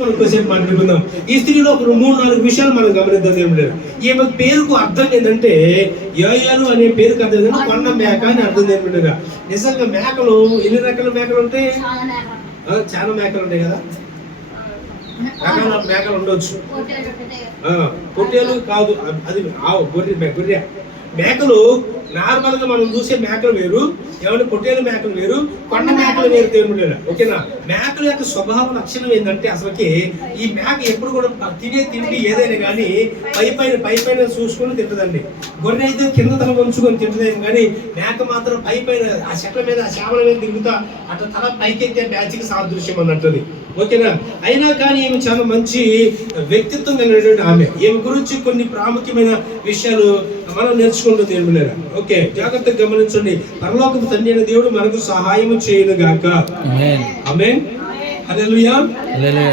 మనం కొద్దిసేపు మాట్లాడుకుందాం. ఈ స్త్రీలో ఒక 3-4 విషయాలు మనం గమనిద్దాం. ఏం లేదు, ఈమె పేరుకు అర్థం ఏంటంటే యాయాలు అనే పేరుకు అర్థం ఏంటంటే కొండ మేక అని అర్థం ఏమిటగా. నిజంగా మేకలు ఎన్ని రకాల మేకలు ఉంటాయి? చాలా మేకలు ఉంటాయి కదా, రకాల మేకలు ఉండొచ్చు. పొట్టేలు కాదు, అది గొర్రె. మేకలు నార్మల్ గా మనం చూసే మేకలు వేరు, ఏమంటే పొట్టేలు మేకలు వేరు, కొండ మేకలు వేరు. తేడా ఓకేనా? మేకల యొక్క స్వభావ లక్షణం ఏంటంటే అసలుకి ఈ మేక ఎప్పుడు కూడా తినే తిండి ఏదైనా కానీ పైపైన చూసుకొని తింటదండి. గొర్రె అయితే కింద తల ఉంచుకొని తింటదేమో కానీ మేక మాత్రం పైపైన ఆ చెట్ల మీద ఆ చేపల మీద తిరుగుతా అట్లా తల పైకెత్తే బ్యాచ్కి సాదృశ్యం అన్నట్టుది. ఓకేనా? అయినా కానీ ఈమె చాలా మంచి వ్యక్తిత్వం కలిగినటువంటి ఆమె. ఈమె గురించి కొన్ని ప్రాముఖ్యమైన విషయాలు మనం నేర్చుకుంటూ తెలుగులేరా. ఓకే, జాగ్రత్తగా గమనించండి. పరలోకపు తండ్రి అయిన దేవుడు మనకు సహాయం చేయను గాక. ఆమేన్. హల్లెలూయా.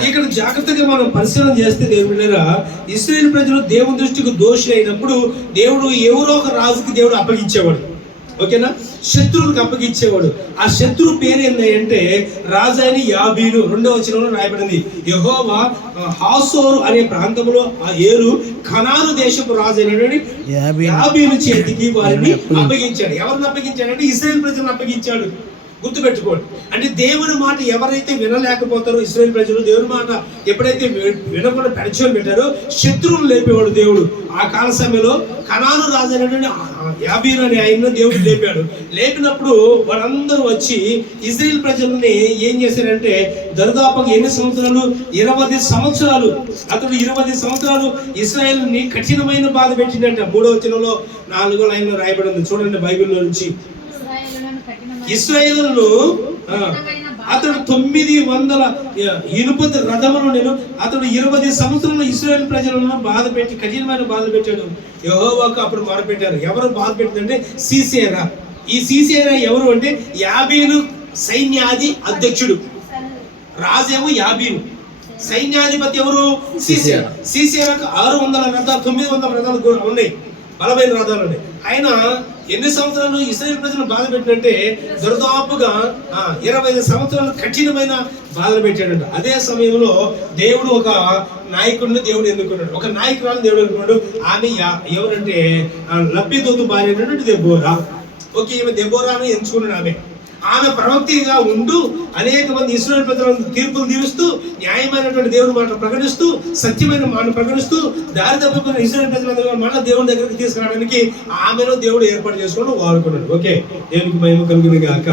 ఇక్కడ జాగ్రత్తగా మనం పరిశీలన చేస్తే దేవుళ్ళరా, ఇశ్రాయేలు ప్రజలు దేవుని దృష్టికి దోషులు అయినప్పుడు దేవుడు ఎవరో ఒక రాజుకి దేవుడు అప్పగించేవాడు. ఓకేనా? శత్రువులకు అప్పగించేవాడు. ఆ శత్రువు పేరు ఏంటంటే రాజు అయిన యాబీను. 2వ వచనంలో రాయబడింది, యెహోవా హాసోరు అనే ప్రాంతంలో ఆ ఏరు కనాను దేశపు రాజు అయినటువంటి యాబీను చేతికి వారిని అప్పగించాడు. ఎవరిని అప్పగించాడంటే ఇశ్రాయేలు ప్రజలను అప్పగించాడు. గుర్తుపెట్టుకోండి. అంటే దేవుని మాట ఎవరైతే వినలేకపోతారో ఇశ్రాయేలు ప్రజలు, దేవుని మాట ఎప్పుడైతే వినకుండా పెడచోని పెట్టారో శత్రువులు లేపేవాడు దేవుడు. ఆ కాల సమయంలో కనాను రాజు అయినటువంటి యాబీను అనే ఆయన దేవుడు లేపాడు. లేపినప్పుడు వాళ్ళందరూ వచ్చి ఇశ్రాయేలు ప్రజల్ని ఏం చేశారంటే దరిదాపుగా ఎన్ని సంవత్సరాలు? 20 సంవత్సరాలు. అతడు 20 సంవత్సరాలు ఇశ్రాయేలుని కఠినమైన బాధ పెట్టిందంట. 3వ వచనంలో 4వ లైన్లో రాయబడింది చూడండి బైబిల్లో నుంచి. ఇశ్రాయేలును అతడు 900 ఇనుప రథములను అతడు 20 సంవత్సరాలు ఇశ్రాయేలు ప్రజలను బాధ పెట్టి కఠినమైన బాధ పెట్టాడు. యెహోవాకు అప్పుడు మొరపెట్టారు. ఎవరు బాధ పెట్టిందంటే సీసేరా. ఈ సీసేరా ఎవరు అంటే యాబీను సైన్యాధి అధ్యక్షుడు. రాజేమో యాబీను, సైన్యాధిపతి ఎవరు? సీసేరా. సీసేరాకు 600 రథాలు 900 రథాలు ఉన్నాయి, బలమైన రథాలు ఉన్నాయి. ఆయన ఎన్ని సంవత్సరాలు ఇశ్రాయేలు ప్రజలను బాధ పెట్టినట్టే దరిదాపుగా 20 సంవత్సరాలు కఠినమైన బాధలు పెట్టాడంట. అదే సమయంలో దేవుడు ఒక నాయకుడిని దేవుడు ఎన్నుకున్నాడు, ఒక నాయకురాలు దేవుడు ఎన్నుకున్నాడు. ఆమె ఎవరంటే లబ్బిదోతు భార్య అయినటువంటి దెబోరా. ఓకే, ఈమె దెబోరాను ఎంచుకున్నాడు. ఆమె ప్రవక్తిగా ఉంటూ అనేక మంది ఇశ్రాయేలు ప్రజలను తీర్పులు తీరుస్తూ న్యాయమైనటువంటి దేవుని మాట ప్రకటిస్తూ సత్యమైన మాట ప్రకటిస్తూ దారి తప్పిపోయిన ఇశ్రాయేలు ప్రజలందరూ మళ్ళీ దేవుని దగ్గరికి తీసుకురావడానికి ఆమెను దేవుడు ఏర్పాటు చేసుకుని వాడుకున్నాడు. ఓకే, దేవునికి మహిమ కలుగును గాక.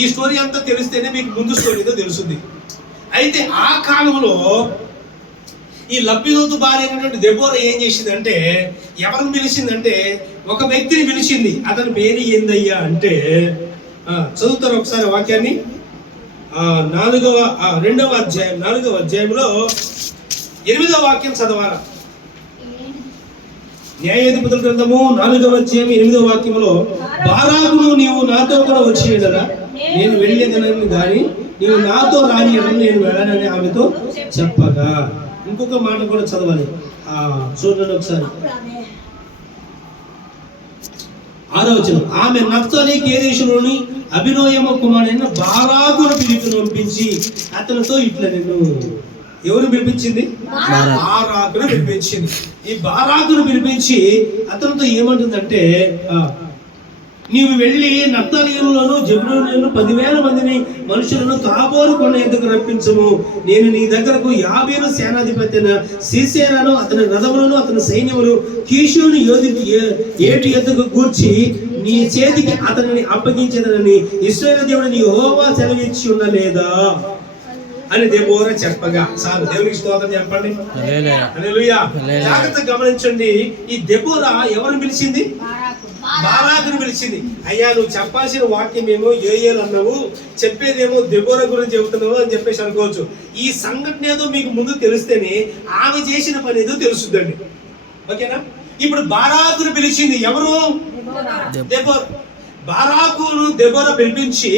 ఈ స్టోరీ అంతా తెలిస్తేనే మీకు ముందు స్టోరీ ఏదో తెలుస్తుంది. అయితే ఆ కాలంలో ఈ లబ్బిదోతు భార్య అయినటువంటి దెబోరా ఏం చేసిందంటే ఎవరిని పిలిచిందంటే ఒక వ్యక్తిని పిలిచింది. అతని పేరు ఏందయ్యా అంటే, చదువుతారు ఒకసారి వాక్యాన్ని. 2వ అధ్యాయంలో 8వ వాక్యం చదవాలా. న్యాయాధిపతుల గ్రంథము 4వ అధ్యాయం 8వ వాక్యంలో, బారాకును నీవు నాతో కూడా వచ్చి కదా నేను వెళ్ళేదనని కానీ నీవు నాతో రాని నేను వెళ్ళానని ఆమెతో చెప్పగా. ఇంకొక మాట కూడా చదవాలి, చూడండి ఒకసారి. 6వ వచనం, ఆమె నఫ్తాలి కేదేశంలోని అభినోయమ కుమారుడైన బారాకును పిలిపించి అతనితో ఇట్లా నేను ఎవరు పిలిపించింది? బారాకును పిలిపించింది. ఈ బారాకును పిలిపించి అతనితో ఏమంటుందంటే, నీవు వెళ్ళి నఫ్తాలీయులను జెబూలూనులను 10,000 మందిని మనుషులను తాబోరు కొండ ఎద్దుకు రప్పించము. నేను నీ దగ్గరకు యాబీను సేనాధిపతి సీసేరాను అతని రథములను అతని సైన్యములు కీషుని ఏటి ఎద్దుకు కూర్చి నీ చేతికి అతనిని అప్పగించదనని ఇశ్రాయేలు దేవుడు యెహోవా సెలవిచ్చి ఉండలేదా అని దెబోరా చెప్పగా. చాలు, దేవునికి స్తోత్రం చెప్పండి. హల్లెలూయా. జాగ్రత్తగా గమనించండి. ఈ దెబోరా ఎవరిని పిలిచింది? బారాకును పిలిచింది. అయ్యా, నువ్వు చెప్పాల్సిన వాక్యం ఏమో యోయేలు అన్నావు, చెప్పేదేమో దెబోరా గురించి చెబుతున్నావు అని చెప్పేసి అనుకోవచ్చు. ఈ సంఘటన ఏదో మీకు ముందు తెలిస్తేనే ఆమె చేసిన పని ఏదో తెలుస్తుందండి. ఓకేనా? ఇప్పుడు బారాకును పిలిచింది ఎవరు? దెబోరా. బారాకును దెబోరా పిలిపించి